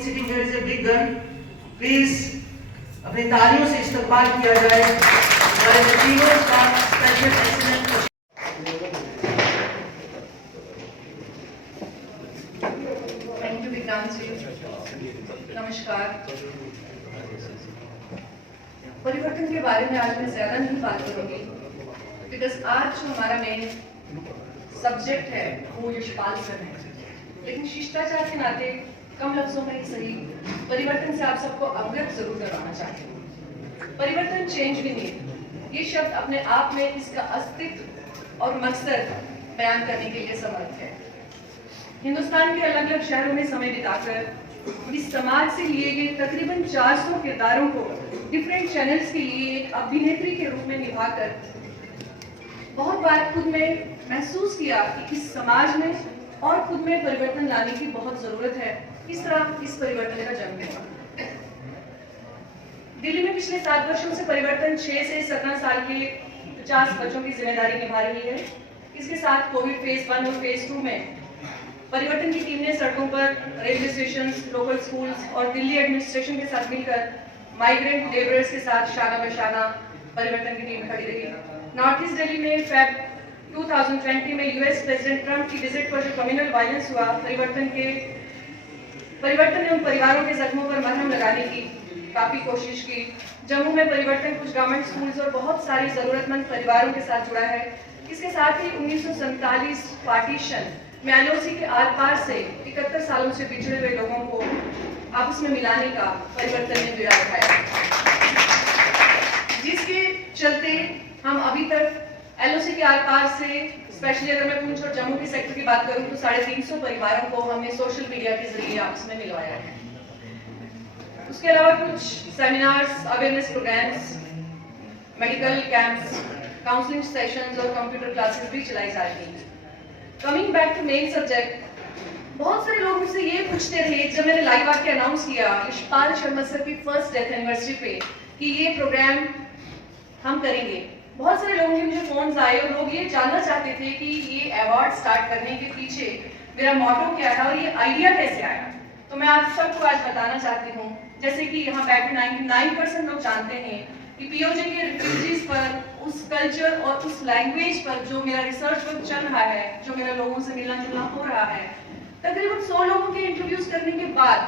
Sitting here is a big gun. Please अपनी तालियों से इस्तकबाल किया जाए हमारे अचीवर्स का special excellent. Thank you Vikrant ji. नमस्कार। परिवर्तन के बारे में आज मैं ज्यादा नहीं बात करूंगी बिकॉज आज जो हमारा मेन सब्जेक्ट है वो यशपाल सर है, लेकिन शिष्टाचार के नाते कम लफ्जों में ही सही परिवर्तन से आप सबको अवगत जरूर करवाना चाहती हूँ। परिवर्तन चेंज भी नहीं, ये शब्द अपने आप में इसका अस्तित्व और मकसद बयान करने के लिए समर्थ है। हिंदुस्तान के अलग अलग शहरों में समय बिताकर इस समाज से लिए गए तकरीबन 400 किरदारों को डिफरेंट चैनल्स के लिए एक अभिनेत्री के रूप में निभाकर बहुत बार खुद में महसूस किया कि इस समाज में और खुद में परिवर्तन लाने की बहुत जरूरत है। इस तरह इस परिवर्तन का जन्म हुआ। दिल्ली में पिछले 7 वर्षों से परिवर्तन 6 से 17 साल के 50 बच्चों की जिम्मेदारी निभा रही है। इसके साथ कोविड फेज 1 और फेज 2 में परिवर्तन की टीम ने सड़कों पर, रेलवे स्टेशन, लोकल स्कूल्स और दिल्ली एडमिनिस्ट्रेशन के साथ मिलकर माइग्रेंट लेबरर्स के साथ शाना बशाना परिवर्तन की टीम खड़ी रही। नॉर्थ ईस्ट दिल्ली में फेब 2020 में यूएस प्रेसिडेंट ट्रंप की विजिट पर जो कम्युनल वायलेंस हुआ, परिवर्तन ने उन परिवारों के जख्मों पर मरहम लगाने की काफी कोशिश की। जम्मू में परिवर्तन कुछ गवर्नमेंट स्कूल्स और बहुत सारे जरूरतमंद परिवारों के साथ जुड़ा है। इसके साथ ही 1947 पार्टीशन में एलओसी के आर पार से 71 सालों से पिछड़े हुए लोगों को आपस में मिलाने का परिवर्तन ने बीड़ा उठाया, जिसके चलते हम अभी तक एलओसी के आर पार से, स्पेशली अगर मैं पुंछ और जम्मू के सेक्टर की बात करूं तो 350 परिवारों को हमने सोशल मीडिया के जरिए आपस में मिलवाया है। उसके अलावा कुछ seminars, awareness programmes, medical camps, counselling sessions और कंप्यूटर क्लासेस भी चलाई जा रही हैं। Coming back to main subject, बहुत सारे लोग मुझसे ये पूछते रहे जब मैंने लाइव आके अनाउंस किया यशपाल शर्मा सर की फर्स्ट डेथ एनिवर्सरी पे कि ये प्रोग्राम हम करेंगे। बहुत सारे लोगों के मुझे फोन्स आए और लोग ये जानना चाहते थे कि ये अवार्ड स्टार्ट करने के पीछे मेरा मोटो क्या था और ये आइडिया कैसे आया। तो मैं आप सबको आज बताना चाहती हूँ, जैसे कि यहाँ बैठे 99% लोग जानते हैं कि पीओजे के रिफ्यूजीज पर, उस कल्चर और उस लैंग्वेज पर जो मेरा रिसर्च वर्क चल रहा है, जो मेरा लोगों से मिलना जुलना हो रहा है, तकरीबन 100 लोगों के इंटरव्यूज करने के बाद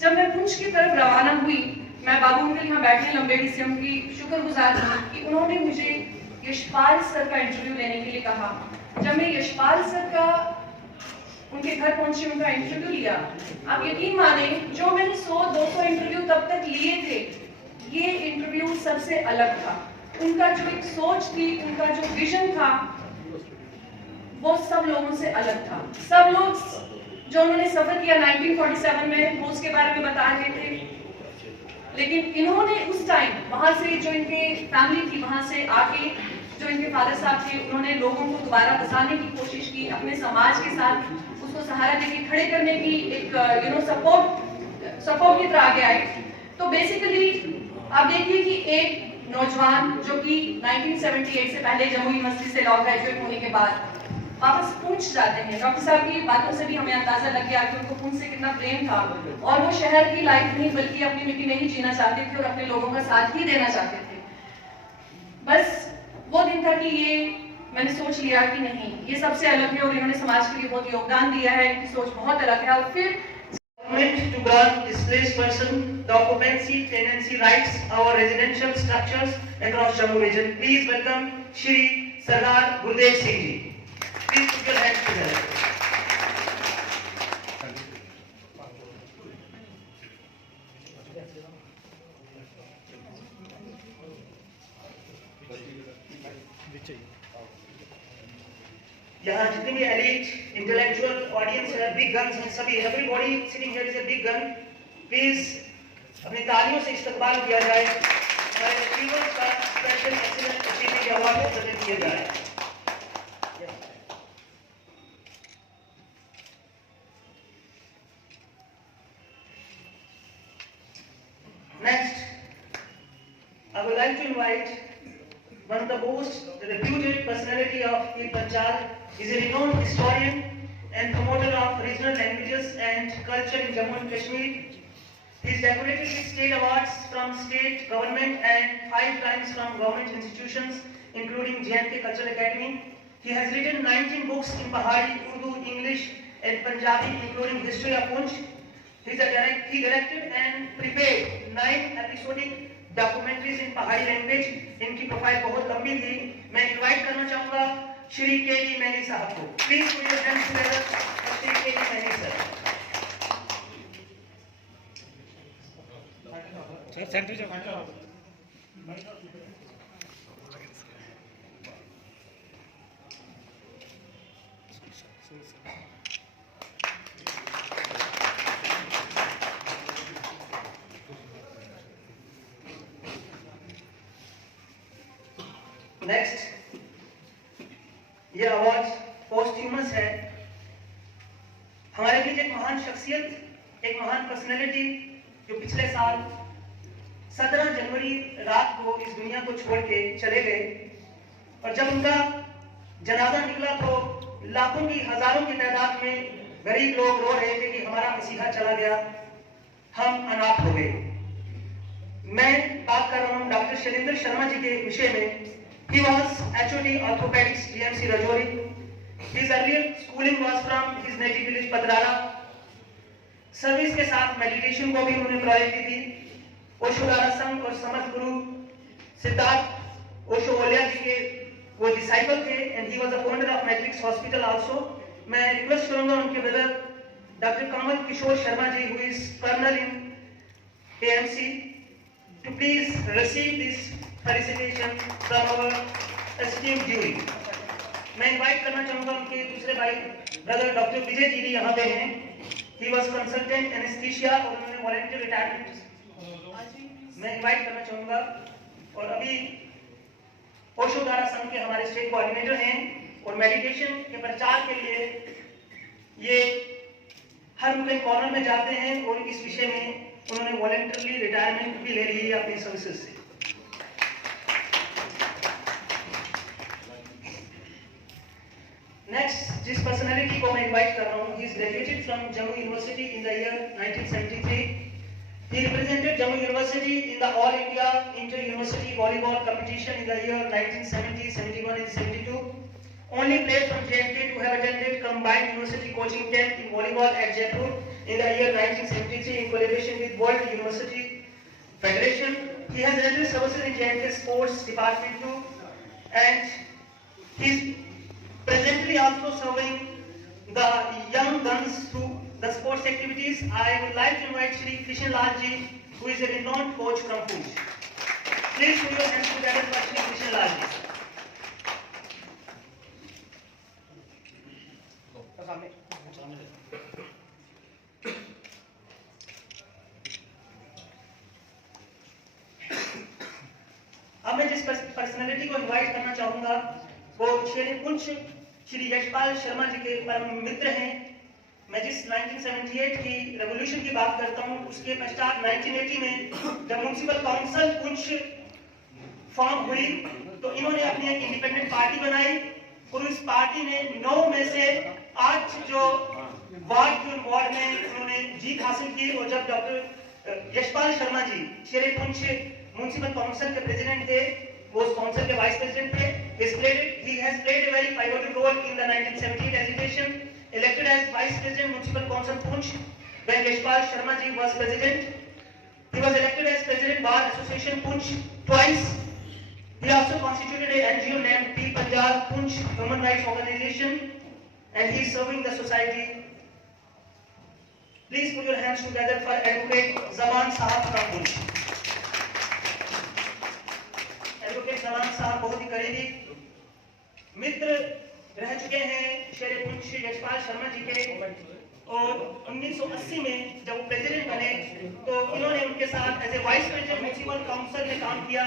जब मैं पुंछ की तरफ रवाना हुई, मैं बाबू अंकल यहाँ बैठे लंबे डीसीएम की शुक्रगुजार हूँ कि उन्होंने मुझे यशपाल सर का इंटरव्यू लेने के लिए कहा। जब मैं यशपाल सर का उनके घर पहुंची, उनका इंटरव्यू लिया, आप यकीन माने जो मैंने 100-200 इंटरव्यू तब तक लिए थे, ये इंटरव्यू सबसे अलग था। उनका जो एक सोच थी, उनका जो विजन था, वो सब लोगों से अलग था। सब लोग जो उन्होंने सफर किया 1947 में वो उसके बारे में बता रहे थे, लेकिन इन्होंने उस टाइम वहां से जो इनके फैमिली थी, वहां से आके जो इनके फादर साहब थे, उन्होंने लोगों को दोबारा बसाने की कोशिश की, अपने समाज के साथ उसको सहारा देके खड़े करने की एक सपोर्ट की तरह आगे आए। तो बेसिकली आप देखिए कि एक नौजवान जो कि 1978 से पहले जम्मू यूनिवर्सिटी से लॉ ग्रेजुएट होने के बाद वापस पुंछ जाते हैं। डॉक्टर साहब की बातों से भी हमें अंदाजा लग गया कि उनको पुंछ से कितना प्रेम था और वो शहर की लाइफ नहीं बल्कि अपनी मिट्टी में ही जीना चाहते थे और अपने लोगों का साथ ही देना चाहते थे। बस वो दिन था कि ये मैंने सोच लिया कि नहीं, ये सबसे अलग है और इन्होंने समाज के लिए बहुत योगदान दिया है, इनकी सोच बहुत अलग है। और फिर to grant displaced person the occupancy tenancy rights our residential structures across Jammu region. Please welcome Shri Sardar Gurdev Singh ji. Please put your hands together. यहाँ जितने भी एलीट इंटेलेक्चुअल ऑडियंस है, बिग गन्स हैं, सभी everybody sitting here is a big gun. Please अपनी तालियों से इस्तकबाल किया जाए हमारे अचीवर्स का स्पेशल एक्सीलेंट अचीवमेंट अवार्ड प्रदान किया जाए। Next, I would like to invite one of the most reputed personality of Pir Panchal. Is a renowned historian and promoter of Resources and Culture in Jammu and Kashmir. He is decorated with state awards from state government and 5 times from government institutions, including J&K Cultural Academy. He has written 19 books in Pahari, Urdu, English, and Punjabi, including History of Poonch. He directed and prepared 9 episodic documentaries इन पहाड़ी language. इनकी profile बहुत लंबी थी. मैं invite करना चाहूंगा श्री के many साहब को. Please put your hands together for Shri के मैनी सर. सेंटर जो नेक्स्ट, ये अवार्ड पोस्ट्यूमस है. हमारे बीच एक महान शख्सियत, एक महान पर्सनैलिटी जो पिछले साल 17 जनवरी रात को इस दुनिया को छोड़ के चले गए. और जब उनका जनाजा निकला तो लाखों की हजारों की तादाद में गरीब लोग रो रहे थे कि हमारा मसीहा चला गया, हम अनाथ हो गए. मैं बात कर रहा हूं डॉक्टर शैलेंद्र शर्मा जी के विषय में. He was HOD Orthopedics GMC Rajouri. His earlier schooling was from his native village Padrala. Service के साथ मेडिटेशन को भी उन्होंने प्रायोरिटी दी. ओशो दारा संघ और समर्थ गुरु सिद्धार्थ ओशो ओलिया जी के वो डिसाइपल थे and he was the founder of Matrix Hospital also. मैं रिक्वेस्ट करूंगा उनके brother doctor Kamal Kishore Sharma ji who is colonel in AMC to please receive this felicitation from our esteemed jury. मैं इनवाइट करना चाहूंगा उनके दूसरे भाई ब्रदर डॉक्टर विजय जी भी यहाँ पे हैं. He was consultant anesthesia और उन्होंने वॉलंटियर रिटायरमेंट. मैं इनवाइट करना चाहूंगा. और अभी ओशो दारा संघ के हमारे स्टेट कोऑर्डिनेटर हैं और मेडिटेशन के प्रचार के लिए ये हर मुमकिन कॉर्नर में जाते हैं और इस विषय में उन्होंने वॉलंटियरली रिटायरमेंट भी ले ली है अपनी सर्विसेज से. नेक्स्ट, जिस पर्सनैलिटी को मैं इनवाइट कर रहा हूँ, he is graduated from Jammu University in the year 1973. He represented Jammu University in the All India Inter-University Volleyball competition in the year 1970, 71 and 72. Only player from J&K to have attended combined university coaching camp in volleyball at Jaipur in the year 1973 in collaboration with World University Federation. He has rendered services in J&K Sports Department too, and he is presently also serving the young guns through the sports activities. I would like to invite Shri Krishan Lal ji, who is a renowned coach from Poonch. Please put your hands together for Shri Krishan Lal ji. अब मैं जिस personality को invite करना चाहूंगा वो शेर पुंछ श्री यशपाल शर्मा जी के परम मित्र हैं. मैं जिस 1978 की रेवोल्यूशन की बात करता हूं उसके पश्चात 1980 में जब म्युनिसिपल काउंसिल पुंछ फॉर्म हुई तो इन्होंने अपनी एक इंडिपेंडेंट पार्टी बनाई और उस पार्टी ने 9 में से 8 जो वार्ड में उन्होंने जीत हासिल की. और जब डॉक्टर यशपाल शर्मा जी शेर पुंछ म्युनिसिपल काउंसिल के प्रेसिडेंट थे, वो उस काउंसिल के वाइस प्रेसिडेंट थे. He has played a very pivotal role in the 1978 agitation. Elected as vice president municipal council Poonch when Yashpal Sharma ji was president. He was elected as president Bar Association Poonch twice. He also constituted a NGO named P Punjab Poonch Human Rights Organization, and he is serving the society. Please put your hands together for Advocate Zaman Sahab from Poonch. Advocate Zaman साहब बहुत ही करीबी मित्र रह चुके हैं शेर पुंछ यशपाल शर्मा जी के. और 1980 में जब वो प्रेसिडेंट बने तो इन्होंने उनके साथ as a vice president municipal council में काम किया.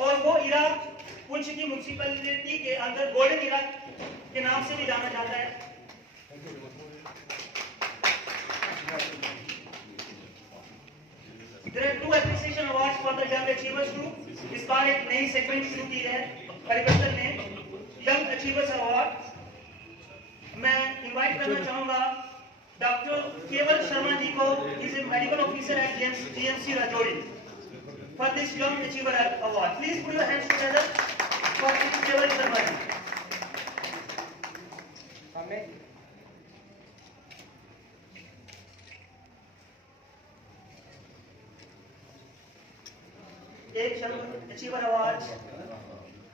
और वो इरा पुंछ की म्युनिसिपैलिटी के अंदर गोल्डन इरा के नाम से भी जाना जाता है. There are 2 appreciation awards for the young achievers too. इस बार एक नई सेगमेंट शुरू की है परिवर्तन ने, यंग अचीवर्स अवार्ड. मैं इनवाइट करना चाहूंगा Dr. Keval Sharma ji ko, he is a medical officer at GMC Rajouri, for this Young Achiever Award. Please put your hands together for Keval Sharma ji. एक young achiever award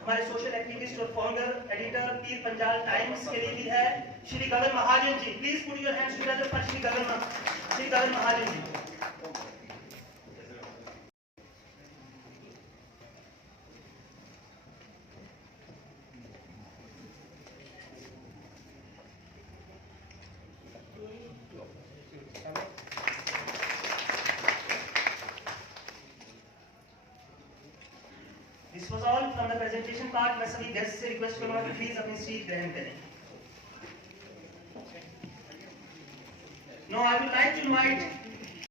हमारे social activist और founder editor Pir Panjal Times के लिए भी है Shri Gagan Mahajan ji. Please put your hands together for Shri Gagan Mahajan ji. This was all from the presentation part. मैं सभी guest से रिक्वेस्ट करूंगा कि प्लीज अपनी सीट ग्रहण करें. Now I would like to invite